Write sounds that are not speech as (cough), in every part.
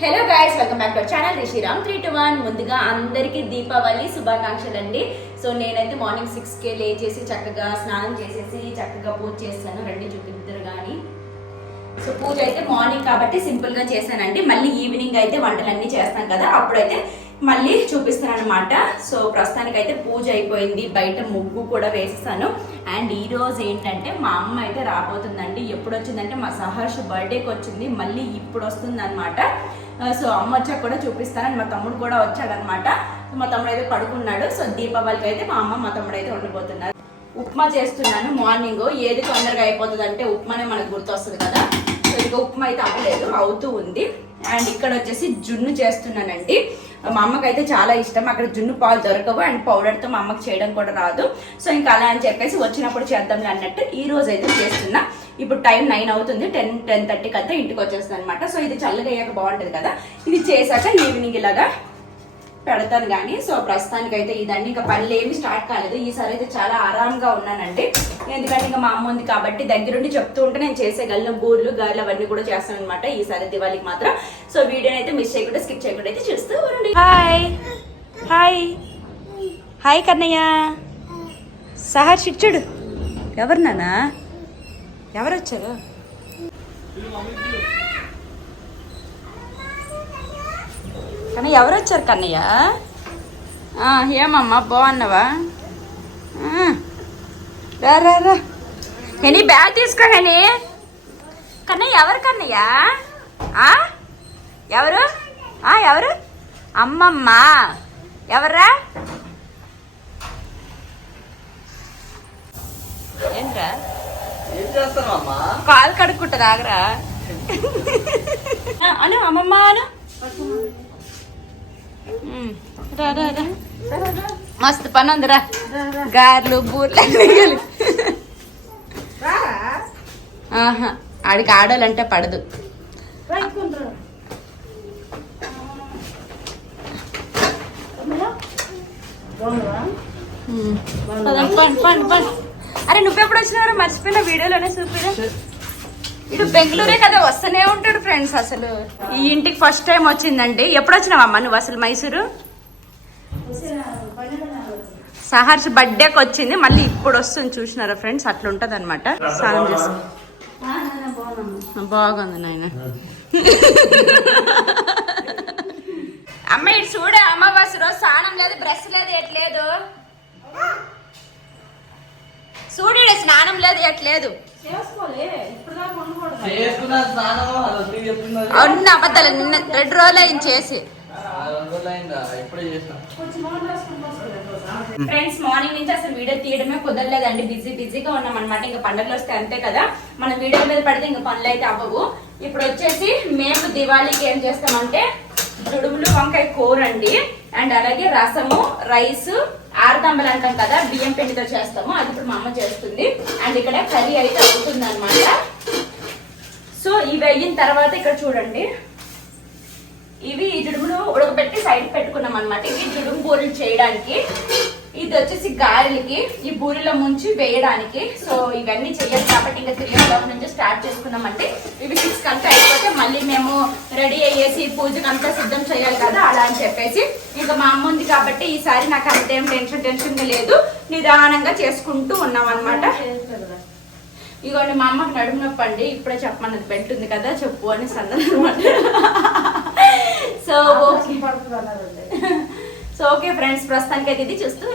Hello guys welcome back to channel Rishiram three two one ముందుగా అందరికీ దీపావళి శుభాకాంక్షలు అండి సో నేనైతే మార్నింగ్ సిక్స్ కే లేచేసి చక్కగా స్నానం చేసేసి చక్కగా పూజ చేస్తాను. రండి చూపిద్దరు కానీ సో పూజ అయితే మార్నింగ్ కాబట్టి సింపుల్గా చేశానండి. మళ్ళీ ఈవినింగ్ అయితే వంటలన్నీ చేస్తాం కదా అప్పుడైతే మళ్ళీ చూపిస్తాను అనమాట సో ప్రస్తుతానికి అయితే పూజ అయిపోయింది. బయట ముగ్గు కూడా వేసేసాను. అండ్ ఈ రోజు ఏంటంటే మా అమ్మ అయితే రాబోతుందండి. ఎప్పుడు వచ్చిందంటే మా సహర్ష్ బర్త్డేకి వచ్చింది. మళ్ళీ ఇప్పుడు వస్తుంది అనమాట సో అమ్మ వచ్చాక కూడా చూపిస్తాను మా తమ్ముడు కూడా వచ్చాడనమాట. మా తమ్ముడు అయితే పడుకున్నాడు. సో దీపావళికి అయితే మా అమ్మ మా తమ్ముడు అయితే ఉండబోతున్నారు ఉప్మా చేస్తున్నాను మార్నింగ్. ఏది తొందరగా అయిపోతుంది అంటే ఉప్మానే మనకు గుర్తొస్తుంది కదా. సో ఇక ఉప్మా అయితే అవ్వలేదు అవుతూ ఉంది. అండ్ ఇక్కడ వచ్చేసి జున్ను చేస్తున్నానండి. మా అమ్మకి అయితే చాలా ఇష్టం. అక్కడ జున్ను పాలు దొరకవు. అండ్ పౌడర్తో మా అమ్మకి చేయడం కూడా రాదు. సో ఇంకా అలా అని చెప్పేసి వచ్చినప్పుడు చేద్దాంలే అన్నట్టు ఈ రోజు అయితే చేస్తున్నా. ఇప్పుడు టైం నైన్ అవుతుంది టెన్ టెన్ థర్టీకి అంతా ఇంటికి వచ్చేస్తుంది అనమాట సో ఇది చల్లగా అయ్యాక బాగుంటుంది కదా. ఇది చేశాక ఈవినింగ్ ఇలాగా పెడతాను కానీ సో ప్రస్తుతానికి అయితే ఇదండి. ఇంకా పనులు ఏమి స్టార్ట్ కాలేదు. ఈసారి అయితే చాలా ఆరాంగా ఉన్నానండి. ఎందుకంటే ఇంకా మా అమ్మ ఉంది కాబట్టి దగ్గరుండి చెప్తూ ఉంటే నేను చేసేగలను బూర్లు గారెలు అవన్నీ కూడా చేస్తాను అనమాట ఈసారి దివాళికి మాత్రం. సో వీడియోని అయితే మిస్ చేయకుండా స్కిప్ చేయకుండా అయితే చూస్తూ ఉండండి. హాయ్. హాయ్. హాయ్ కన్నయ్య. సహర్ చిచ్చుడు ఎవరు నానా ఎవరు వచ్చారు కానీ ఎవరు వచ్చారు కన్నయ్య ఏమమ్మా బాగున్నావా? ఆ, రా రా రా. హెనీ బ్యాగ్ తీసుకో హెనీ. కన్నయ్య ఎవరు కన్నయ్య? ఎవరు? ఎవరు? అమ్మమ్మ. ఎవరా ఏంట్రా? కాలు కడుక్కుంటారు ఆగరా అను అమ్మమ్మ అను. మస్తు పని ఉందిరా గారెలు బూర్లు. ఆహా ఆడికి ఆడాలంటే పడదు. పండి పండి పండి అరే నువ్వెప్పుడు వచ్చినావు మర్చిపోయిన వీడియోలోనే చూపిరా. ఇటు బెంగళూరే కదా వస్తూనే ఉంటాడు ఫ్రెండ్స్ అసలు. ఈ ఇంటికి ఫస్ట్ టైం వచ్చిందండి. ఎప్పుడు వచ్చినావమ్మా నువ్వు అసలు మైసూరు? సహర్ష్ బర్త్డేకి వచ్చింది. మళ్ళీ ఇప్పుడు వస్తుంది చూసినారా ఫ్రెండ్స్? అట్లా ఉంటుంది అనమాట స్నానం చేసి. బాగుంది నాయన. అమ్మ ఇటు చూడే అమావాస్య రోజు స్నానం లేదు బ్రష్ లేదు ఎట్లేదు ఈడ స్నానం లేదు ఎట్లేదు అవును అబద్ధాలు నిన్న రెండు రోజులు అయింది? చేసి ఫ్రెండ్స్ మార్నింగ్ నుంచి అసలు వీడియో తీయడమే కుదరలేదండి. బిజీ బిజీగా ఉన్నాం అనమాట ఇంకా పండుగలు వస్తే అంతే కదా. మన వీడియో మీద పడితే ఇంకా పనులు అయితే అవ్వవు. ఇప్పుడు వచ్చేసి మేము దివాళీకి ఏం చేస్తామంటే దుడుములు వంకాయ కూర అండి. అండ్ అలాగే రసము రైస్ ఆరుదంబలు అంటాం కదా బియ్యం పిండితో చేస్తాము అది ఇప్పుడు మా అమ్మ చేస్తుంది. అండ్ ఇక్కడ కర్రీ అయితే అవుతుంది అనమాట సో ఇవి అయిన తర్వాత ఇక్కడ చూడండి. ఇవి ఈ జుడుములు ఉడకబెట్టి సైడ్ పెట్టుకున్నాం అనమాట ఇవి జుడుము బోరులు చేయడానికి. ఇది వచ్చేసి గారెలకి ఈ బూరెలో ముంచి వేయడానికి. సో ఇవన్నీ చెయ్యాలి కాబట్టి ఇంకా త్రీ ఓ క్లాక్ నుంచి స్టార్ట్ చేసుకున్నామంటే ఇవి సిక్స్ కంటే అయిపోతే మళ్ళీ మేము రెడీ అయ్యేసి పూజకి అంతా సిద్ధం చేయాలి కదా అలా అని చెప్పేసి. ఇంకా మా అమ్మ ఉంది కాబట్టి ఈసారి నాకు అంతేం టెన్షన్ టెన్షన్ లేదు. నిదానంగా చేసుకుంటూ ఉన్నాం అనమాట ఇగోండి మా అమ్మకి నడుము నొప్పి అండి. ఇప్పుడే చెప్పమన్నది బెల్ట్ ఉంది కదా చెప్పు అని సన్నది అనమాట (laughs) so okay. (laughs) So okay friends ప్రస్తుతానికి అయితే ఇది చూస్తూ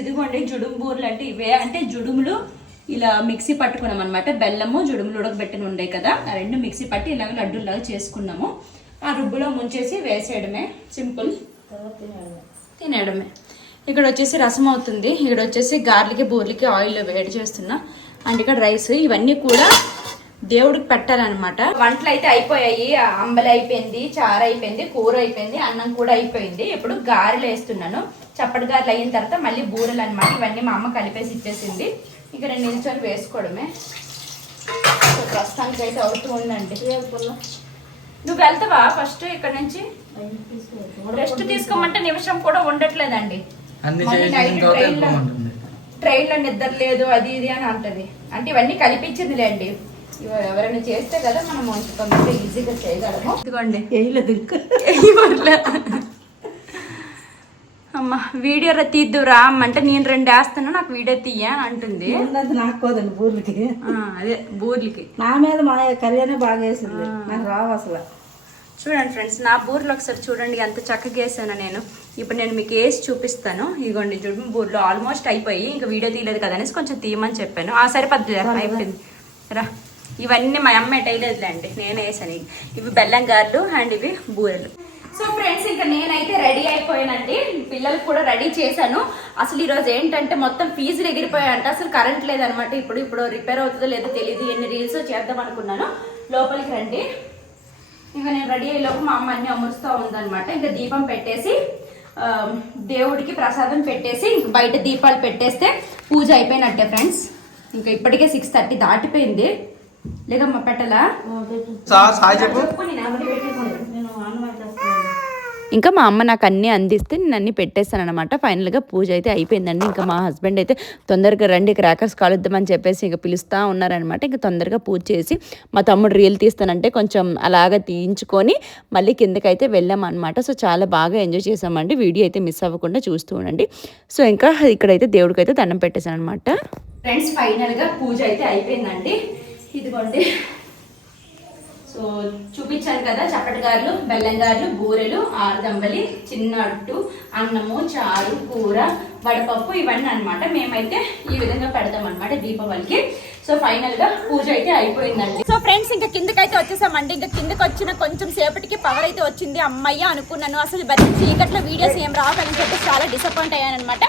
ఇదిగోండి జుడుము బూర్లు అంటే ఇవే. అంటే జుడుములు ఇలా మిక్సీ పట్టుకున్నాం అనమాట బెల్లము జుడుములు ఉడకబెట్టిన ఉండే కదా. ఆ రెండు మిక్సీ పట్టి ఇలాగ లడ్డూలాగా చేసుకున్నాము. ఆ రుబ్బులో ముంచేసి వేసేయడమే. సింపుల్. తినేయడమే. ఇక్కడ వచ్చేసి రసం అవుతుంది. ఇక్కడ వచ్చేసి గార్లకి బూర్లకి ఆయిల్ వేడి చేస్తున్నా. అండ్ ఇక్కడ రైస్ ఇవన్నీ కూడా దేవుడికి పెట్టాలన్నమాట వంటలు అయితే అయిపోయాయి అంబలి అయిపోయింది చారు అయిపోయింది కూర అయిపోయింది అన్నం కూడా అయిపోయింది. ఇప్పుడు గారెలు వేస్తున్నాను. చప్పటి గారెలు అయిన తర్వాత మళ్ళీ బూరెలు అన్నమాట. ఇవన్నీ మా అమ్మ కలిపేసి ఇచ్చేసింది. ఇక్కడ నిల్చొని వేసుకోవడమే. సో ప్రస్తుతానికి అయితే అవుతూ ఉందండి. నువ్వు వెళ్తావా ఫస్ట్ ఇక్కడ నుంచి? రెస్ట్ తీసుకోమంటే నిమిషం కూడా ఉండట్లేదండి. ట్రైన్లో నిద్ర లేదు అది ఇది అని అంటది. అంటే ఇవన్నీ కల్పించిందిలేండి. ఇవ- ఎవరైనా చేస్తే కదా మనం కొంచెం తొందరగా ఈజీగా చేయగలము. ఇదిగోండి. వేయలేదు ఇంకా అమ్మ వీడియో రా తీద్దురా అంటే నేను రెండు వేస్తాను నాకు వీడియో తీయ అని అంటుంది. నాకు కోదండి ఆ, అదే బూర్లకి. నా మీద మా కర్రీనే బాగా వేసింది. నాకు రావు అసలు. చూడండి ఫ్రెండ్స్ నా బూర్లు ఒకసారి చూడండి ఎంత చక్కగా వేసాను నేను. ఇప్పుడు నేను మీకు వేసి చూపిస్తాను. ఇదిగోండి చూడండి బూర్లు ఆల్మోస్ట్ అయిపోయి ఇంకా వీడియో తీయలేదు కదా అనేసి కొంచెం తీయమని చెప్పాను. ఆ సరిపోద్ది అయిపోయింది. రా. ఇవన్నీ మా అమ్మ ఎటైలేదులే అండి నేను వేసాను. ఇవి. బెల్లం గారెలు అండ్ ఇవి బూరెలు. సో ఫ్రెండ్స్ ఇంకా నేనైతే రెడీ అయిపోయానండి. పిల్లలకు కూడా రెడీ చేశాను. అసలు ఈరోజు ఏంటంటే మొత్తం ఫీజులు ఎగిరిపోయాయంట. అసలు కరెంట్ లేదనమాట. ఇప్పుడు ఇప్పుడు రిపేర్ అవుతుందో లేదో తెలియదు ఎన్ని రీల్స్ చేద్దాం అనుకున్నాను. లోపలికి రండి. ఇంకా నేను రెడీ అయ్యేలోపు మా అమ్మ అన్ని అమరుస్తూ ఉందనమాట ఇంకా దీపం పెట్టేసి దేవుడికి ప్రసాదం పెట్టేసి ఇంక బయట దీపాలు పెట్టేస్తే పూజ అయిపోయినట్టే ఫ్రెండ్స్. ఇంకా ఇప్పటికే సిక్స్ థర్టీ దాటిపోయింది. లేదమ్మా పెట్టలా? ఇంకా మా అమ్మ నాకు అన్నీ అందిస్తే నేను అన్నీ పెట్టేస్తాను అనమాట ఫైనల్గా పూజ అయితే అయిపోయిందండి. ఇంకా మా హస్బెండ్ అయితే తొందరగా రండి క్రాకర్స్ కాలుద్దామని చెప్పేసి ఇంకా పిలుస్తూ ఉన్నారనమాట ఇంకా తొందరగా పూజ చేసి మా తమ్ముడు రీల్ తీస్తానంటే కొంచెం అలాగ తీయించుకొని మళ్ళీ కిందకైతే వెళ్ళామన్నమాట. సో చాలా బాగా ఎంజాయ్ చేసామండి వీడియో అయితే మిస్ అవ్వకుండా చూస్తూ ఉండండి. సో ఇంకా ఇక్కడైతే దేవుడికి అయితే దండం పెట్టేశాను అనమాట ఫ్రెండ్స్ ఫైనల్గా పూజ అయితే అయిపోయిందండి. ఇదిగోండి. సో చూపించాను కదా చప్పటి గారెలు బెల్లం గారెలు బూరెలు ఆరుదంబలి చిన్న అట్టు అన్నము చారు కూర వడపప్పు ఇవన్నీ అన్నమాట. మేమైతే ఈ విధంగా పెడతాం అనమాట దీపావళికి. సో ఫైనల్గా పూజ అయితే అయిపోయిందండి. సో ఫ్రెండ్స్ ఇంకా కిందకైతే వచ్చేసామండి. ఇంకా కిందకి వచ్చిన కొంచెం సేపటికి పవర్ అయితే వచ్చింది అమ్మయ్య అనుకున్నాను. అసలు బతి చీకట్లో వీడియోస్ ఏం రావాలని చెప్పి చాలా డిసప్పాయింట్ అయ్యాను అనమాట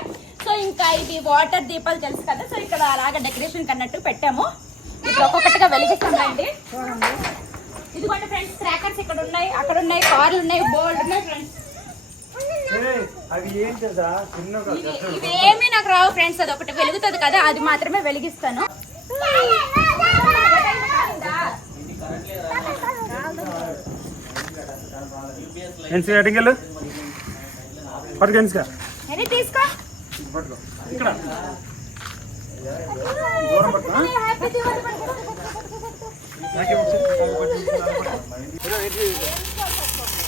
సో ఇంకా ఇది వాటర్ దీపాలు తెలుసు కదా సో ఇక్కడ అలాగా డెకరేషన్ కన్నట్టు పెట్టాము. ఒక్కొక్కటిగా వెలిగిస్తామండి. ఇదిగోండి ఫ్రెండ్స్ క్రాకర్స్ ఇక్కడ ఉన్నాయి అక్కడ ఉన్నాయి కార్లు ఉన్నాయి బోల్డ్ ఉన్నాయి ఫ్రెండ్స్. అవి ఏం తెలుసా చిన్నగా ఇవి ఏమీ నాకు రావు ఫ్రెండ్స్ అది ఒకటి వెలుగుతుంది కదా అది మాత్రమే వెలిగిస్తాను. తీసుకో? ఇక్కడ?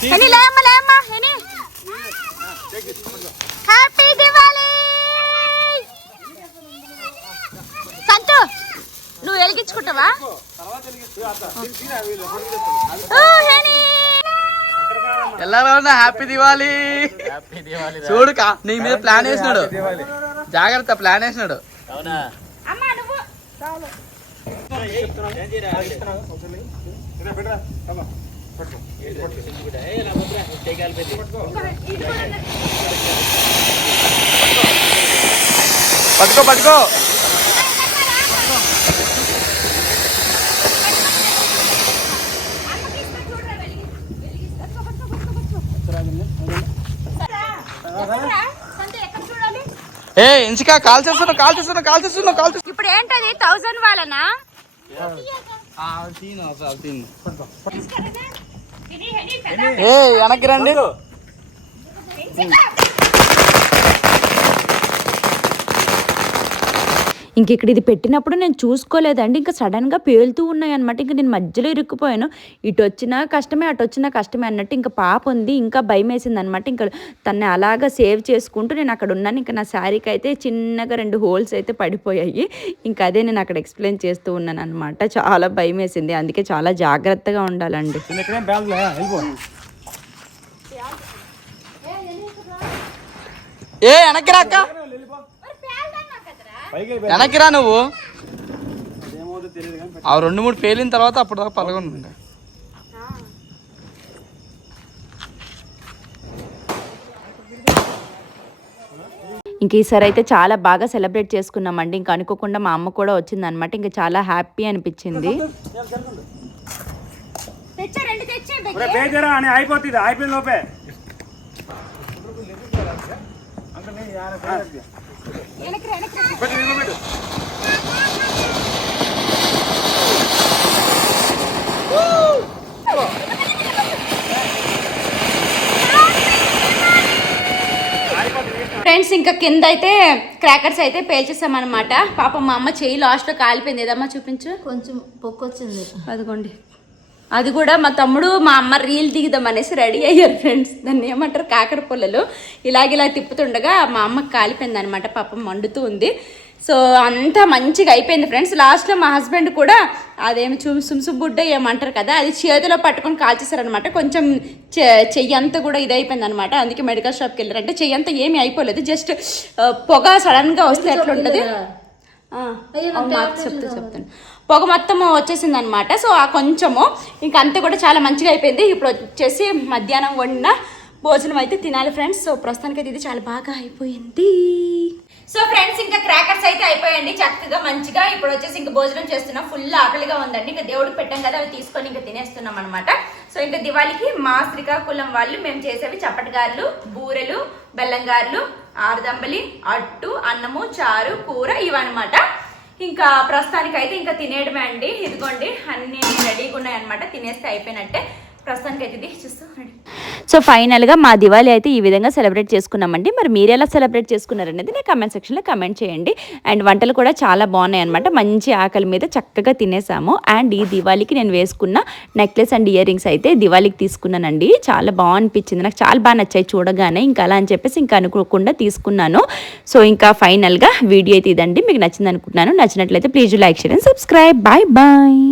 హ్యాపీ దివాళీ హ్యాపీ దివాళీ సంతు నువ్వు వెలిగించుకుంటావా. ఎల్లారా హ్యాపీ దివాలి చూడు కా నీ మీద ప్లాన్ వేసినాడు. జాగ్రత్త ప్లాన్ వేసినాడు. అమ్మా నువ్వు? అమ్మా పట్టుకో పట్టుకో పట్టుకో సంతు ఎక్కడ చూడాలి ఏ ఇన్సికా కాల్ చేస్తున్నావు కాల్ చేస్తున్నావు కాల్ చేస్తున్నావు కాల్ చేస్తున్నావు ఇప్పుడు ఏంటది థౌజండ్ వాళ్ళనా? ఏ వెనక్కి రండి. ఇంక ఇక్కడ ఇది పెట్టినప్పుడు నేను చూసుకోలేదండి. ఇంకా సడన్గా పేలుతూ ఉన్నాయి అనమాట ఇంకా నేను మధ్యలో ఇరుక్కుపోయాను. ఇటు వచ్చినా కష్టమే అటు వచ్చినా కష్టమే అన్నట్టు ఇంకా పాప ఉంది. ఇంకా భయం వేసింది అనమాట ఇంకా తన్ని అలాగా సేవ్ చేసుకుంటూ నేను అక్కడ ఉన్నాను. ఇంకా నా శారీకి అయితే చిన్నగా రెండు హోల్స్ అయితే పడిపోయాయి. ఇంకా అదే నేను అక్కడ ఎక్స్ప్లెయిన్ చేస్తూ ఉన్నాను అనమాట చాలా భయం వేసింది అందుకే చాలా జాగ్రత్తగా ఉండాలండి. ఏ వెనక్కి రాక్క పైకి వెళ్ళి వెనక్కి రా నువ్వు ఆ రెండు మూడు పేలిన తర్వాత అప్పుడు దాకా పలగొండు ఇంక ఈసారి అయితే చాలా బాగా సెలబ్రేట్ చేసుకున్నామండి ఇంకా అనుకోకుండా మా అమ్మ కూడా వచ్చిందనమాట ఇంకా చాలా హ్యాపీ అనిపించింది. అయిపోతుంది. ఫ్రెండ్స్ ఇంకా కింద అయితే క్రాకర్స్ అయితే పేల్చేసాం అనమాట పాప మా అమ్మ చెయ్యి లాస్ట్లో కాలిపోయింది. ఏదమ్మా చూపించు? కొంచెం పొక్కొచ్చింది. అదిగోండి. అది కూడా మా తమ్ముడు మా అమ్మ రీల్ దిగుదాం అనేసి రెడీ అయ్యారు ఫ్రెండ్స్. దాన్ని ఏమంటారు? కాకర పుల్లలు. ఇలాగ ఇలా తిప్పుతుండగా మా అమ్మకి కాలిపోయింది అనమాట పాపం మండుతూ ఉంది. సో అంతా మంచిగా అయిపోయింది ఫ్రెండ్స్. లాస్ట్లో మా హస్బెండ్ కూడా అదేమి చూ సుమ్సు బుడ్డ ఏమంటారు కదా అది చేతిలో పట్టుకొని కాల్చేశారనమాట కొంచెం చెయ్యి అంతా కూడా ఇది అయిపోయింది అనమాట అందుకే మెడికల్ షాప్కి వెళ్ళారు అంటే చెయ్యి అంతా ఏమీ అయిపోలేదు. జస్ట్ పొగ సడన్గా వస్తే ఎట్లా మాకు చెప్తా చెప్తాను. పొగ మొత్తం వచ్చేసింది అనమాట సో ఆ కొంచెము ఇంకా అంతా కూడా చాలా మంచిగా అయిపోయింది. ఇప్పుడు వచ్చేసి మధ్యాహ్నం వండిన భోజనం అయితే తినాలి ఫ్రెండ్స్. సో ప్రస్తుతానికి అయితే ఇది చాలా బాగా అయిపోయింది. సో ఫ్రెండ్స్ ఇంకా క్రాకర్స్ అయితే అయిపోయండి చక్కగా మంచిగా. ఇప్పుడు వచ్చేసి ఇంకా భోజనం చేస్తున్నాం. ఫుల్ ఆకలిగా ఉందండి. ఇంకా దేవుడికి పెట్టాం కదా అవి తీసుకొని ఇంకా తినేస్తున్నాం అనమాట సో ఇంకా దివాళీకి మా శ్రీకాకుళం వాళ్ళు మేము చేసేవి చప్పటిగారులు బూరెలు బెల్లంగారులు ఆరుదంబలి అట్టు అన్నము చారు కూర ఇవన్నమాట. ఇంకా ప్రస్తుతానికి అయితే ఇంకా తినేయడమే అండి. ఇదిగోండి అన్ని రెడీగా ఉన్నాయన్నమాట. తినేస్తే అయిపోయినట్టే. ప్రస్తుతానికి అయితే ఇది చూస్తూ సో ఫైనల్గా మా దివాళీ అయితే ఈ విధంగా సెలబ్రేట్ చేసుకున్నామండి. మరి మీరు ఎలా సెలబ్రేట్ చేసుకున్నారనేది నా కమెంట్ సెక్షన్లో కమెంట్ చేయండి. అండ్ వంటలు కూడా చాలా బాగున్నాయి అనమాట మంచి ఆకలి మీద చక్కగా తినేసాము. అండ్ ఈ దివాళీకి నేను వేసుకున్న నెక్లెస్ అండ్ ఇయర్ రింగ్స్ అయితే దివాళీకి తీసుకున్నానండి. చాలా బాగా అనిపించింది. నాకు చాలా బాగా నచ్చాయి చూడగానే. ఇంకా అలా అని చెప్పేసి ఇంకా అనుకోకుండా తీసుకున్నాను. సో ఇంకా ఫైనల్గా వీడియో అయితే ఇదండి. మీకు నచ్చింది అనుకుంటున్నాను. నచ్చినట్లయితే please like share and subscribe. Bye bye.